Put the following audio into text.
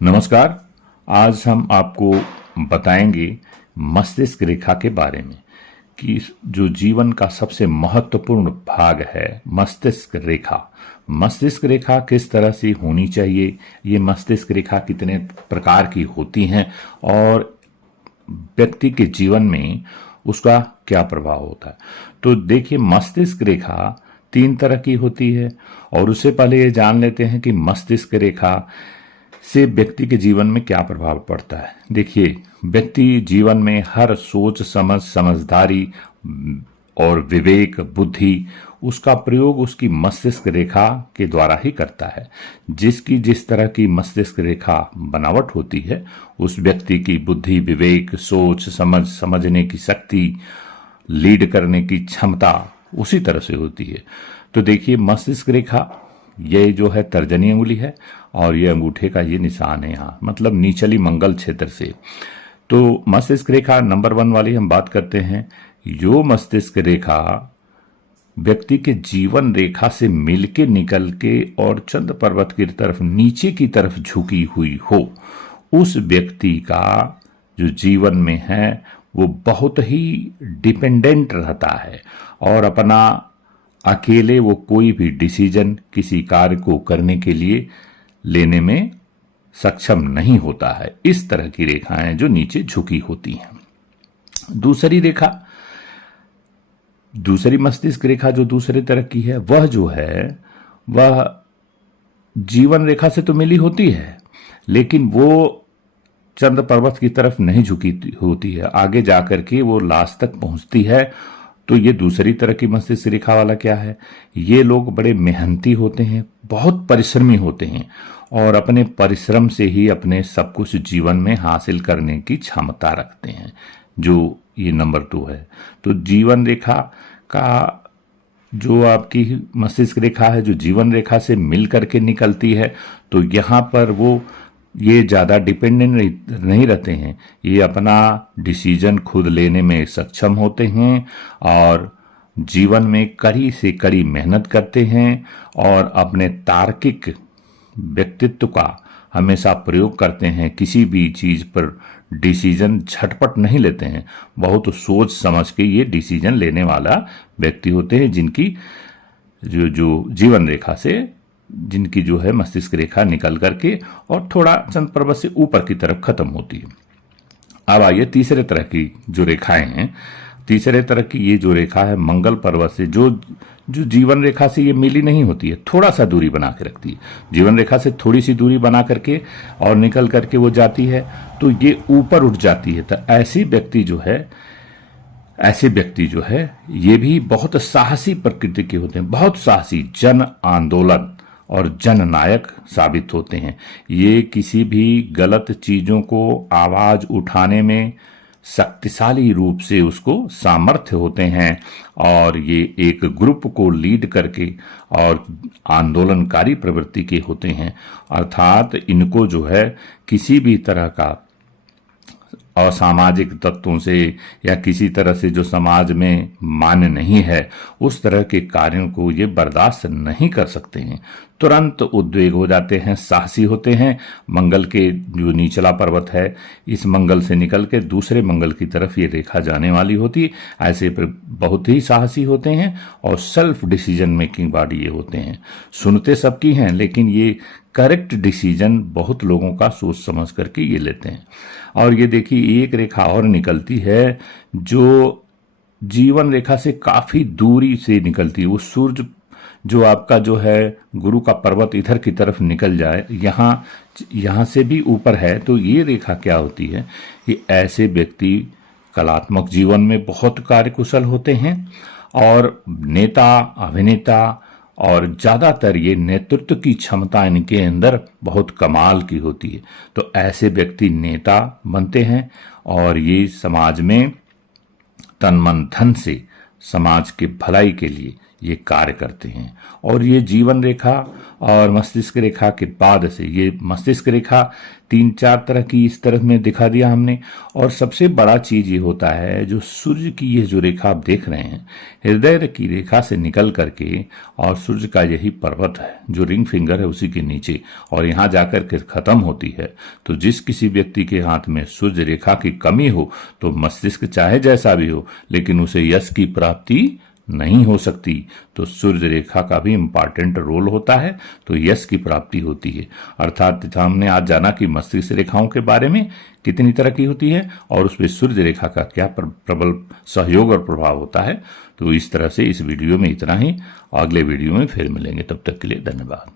नमस्कार। आज हम आपको बताएंगे मस्तिष्क रेखा के बारे में कि जो जीवन का सबसे महत्वपूर्ण भाग है मस्तिष्क रेखा। मस्तिष्क रेखा किस तरह से होनी चाहिए, ये मस्तिष्क रेखा कितने प्रकार की होती हैं और व्यक्ति के जीवन में उसका क्या प्रभाव होता है। तो देखिए, मस्तिष्क रेखा 3 तरह की होती है और उससे पहले ये जान लेते हैं कि मस्तिष्क रेखा से व्यक्ति के जीवन में क्या प्रभाव पड़ता है। देखिए, व्यक्ति जीवन में हर सोच समझदारी और विवेक बुद्धि उसका प्रयोग उसकी मस्तिष्क रेखा के द्वारा ही करता है। जिसकी जिस तरह की मस्तिष्क रेखा बनावट होती है, उस व्यक्ति की बुद्धि विवेक सोच समझने की शक्ति लीड करने की क्षमता उसी तरह से होती है। तो देखिए, मस्तिष्क रेखा ये जो है तर्जनी अंगुली है और ये अंगूठे का ये निशान है यहाँ, मतलब नीचली मंगल क्षेत्र से। तो मस्तिष्क रेखा नंबर 1 वाली हम बात करते हैं। जो मस्तिष्क रेखा व्यक्ति के जीवन रेखा से मिलके निकल के और चंद्र पर्वत की तरफ नीचे की तरफ झुकी हुई हो, उस व्यक्ति का जो जीवन में है वो बहुत ही डिपेंडेंट रहता है और अपना अकेले वो कोई भी डिसीजन किसी कार्य को करने के लिए लेने में सक्षम नहीं होता है। इस तरह की रेखाएं जो नीचे झुकी होती हैं। दूसरी मस्तिष्क रेखा जो दूसरे तरह की है, वह जो है वह जीवन रेखा से तो मिली होती है, लेकिन वो चंद्र पर्वत की तरफ नहीं झुकी होती है, आगे जाकर के वो लास्ट तक पहुंचती है। तो ये दूसरी तरह की मस्तिष्क रेखा वाला क्या है, ये लोग बड़े मेहनती होते हैं, बहुत परिश्रमी होते हैं और अपने परिश्रम से ही अपने सब कुछ जीवन में हासिल करने की क्षमता रखते हैं, जो ये नंबर 2 है। तो जीवन रेखा का जो आपकी मस्तिष्क रेखा है जो जीवन रेखा से मिल करके निकलती है, तो यहाँ पर वो ये ज़्यादा डिपेंडेंट नहीं रहते हैं, ये अपना डिसीजन खुद लेने में सक्षम होते हैं और जीवन में कड़ी से कड़ी मेहनत करते हैं और अपने तार्किक व्यक्तित्व का हमेशा प्रयोग करते हैं। किसी भी चीज़ पर डिसीजन झटपट नहीं लेते हैं, बहुत सोच समझ के ये डिसीजन लेने वाला व्यक्ति होते हैं, जिनकी जो जीवन रेखा से जिनकी जो है मस्तिष्क रेखा निकल करके और थोड़ा चंद्र पर्वत से ऊपर की तरफ खत्म होती है। अब आइए तीसरे तरह की जो रेखाएं हैं। तीसरे तरह की ये जो रेखा है मंगल पर्वत से जो जीवन रेखा से ये मिली नहीं होती है, थोड़ा सा दूरी बना के रखती है। जीवन रेखा से थोड़ी सी दूरी बना करके और निकल करके वो जाती है तो ये ऊपर उठ जाती है। तो ऐसे व्यक्ति जो है ये भी बहुत साहसी प्रकृति के होते हैं, बहुत साहसी, जन आंदोलन और जननायक साबित होते हैं। ये किसी भी गलत चीजों को आवाज उठाने में शक्तिशाली रूप से उसको सामर्थ्य होते हैं और ये एक ग्रुप को लीड करके और आंदोलनकारी प्रवृत्ति के होते हैं। अर्थात इनको जो है किसी भी तरह का असामाजिक तत्वों से या किसी तरह से जो समाज में मान्य नहीं है उस तरह के कार्यों को ये बर्दाश्त नहीं कर सकते हैं, तुरंत उद्वेग हो जाते हैं, साहसी होते हैं। मंगल के जो निचला पर्वत है, इस मंगल से निकल के दूसरे मंगल की तरफ ये रेखा जाने वाली होती है। ऐसे बहुत ही साहसी होते हैं और सेल्फ डिसीजन मेकिंग बॉडी ये होते हैं। सुनते सबकी हैं लेकिन ये करेक्ट डिसीजन बहुत लोगों का सोच समझ करके ये लेते हैं। और ये देखिए, एक रेखा और निकलती है जो जीवन रेखा से काफी दूरी से निकलती है। वो सूर्य जो आपका जो है गुरु का पर्वत इधर की तरफ निकल जाए, यहाँ से भी ऊपर है, तो ये रेखा क्या होती है कि ऐसे व्यक्ति कलात्मक जीवन में बहुत कार्यकुशल होते हैं और नेता अभिनेता और ज्यादातर ये नेतृत्व की क्षमता इनके अंदर बहुत कमाल की होती है। तो ऐसे व्यक्ति नेता बनते हैं और ये समाज में तन मन धन से समाज के भलाई के लिए ये कार्य करते हैं। और ये जीवन रेखा और मस्तिष्क रेखा के बाद से ये मस्तिष्क रेखा 3-4 तरह की इस तरह में दिखा दिया हमने। और सबसे बड़ा चीज ये होता है, जो सूर्य की ये जो रेखा आप देख रहे हैं, हृदय की रेखा से निकल करके, और सूर्य का यही पर्वत है जो रिंग फिंगर है उसी के नीचे, और यहां जाकर के खत्म होती है। तो जिस किसी व्यक्ति के हाथ में सूर्य रेखा की कमी हो, तो मस्तिष्क चाहे जैसा भी हो, लेकिन उसे यश की प्राप्ति नहीं हो सकती। तो सूर्य रेखा का भी इंपॉर्टेंट रोल होता है, तो यश की प्राप्ति होती है। अर्थात हमने आज जाना कि मस्तिष्क रेखाओं के बारे में कितनी तरह की होती है, और उसमें सूर्य रेखा का क्या प्रबल सहयोग और प्रभाव होता है। तो इस तरह से इस वीडियो में इतना ही, अगले वीडियो में फिर मिलेंगे, तब तक के लिए धन्यवाद।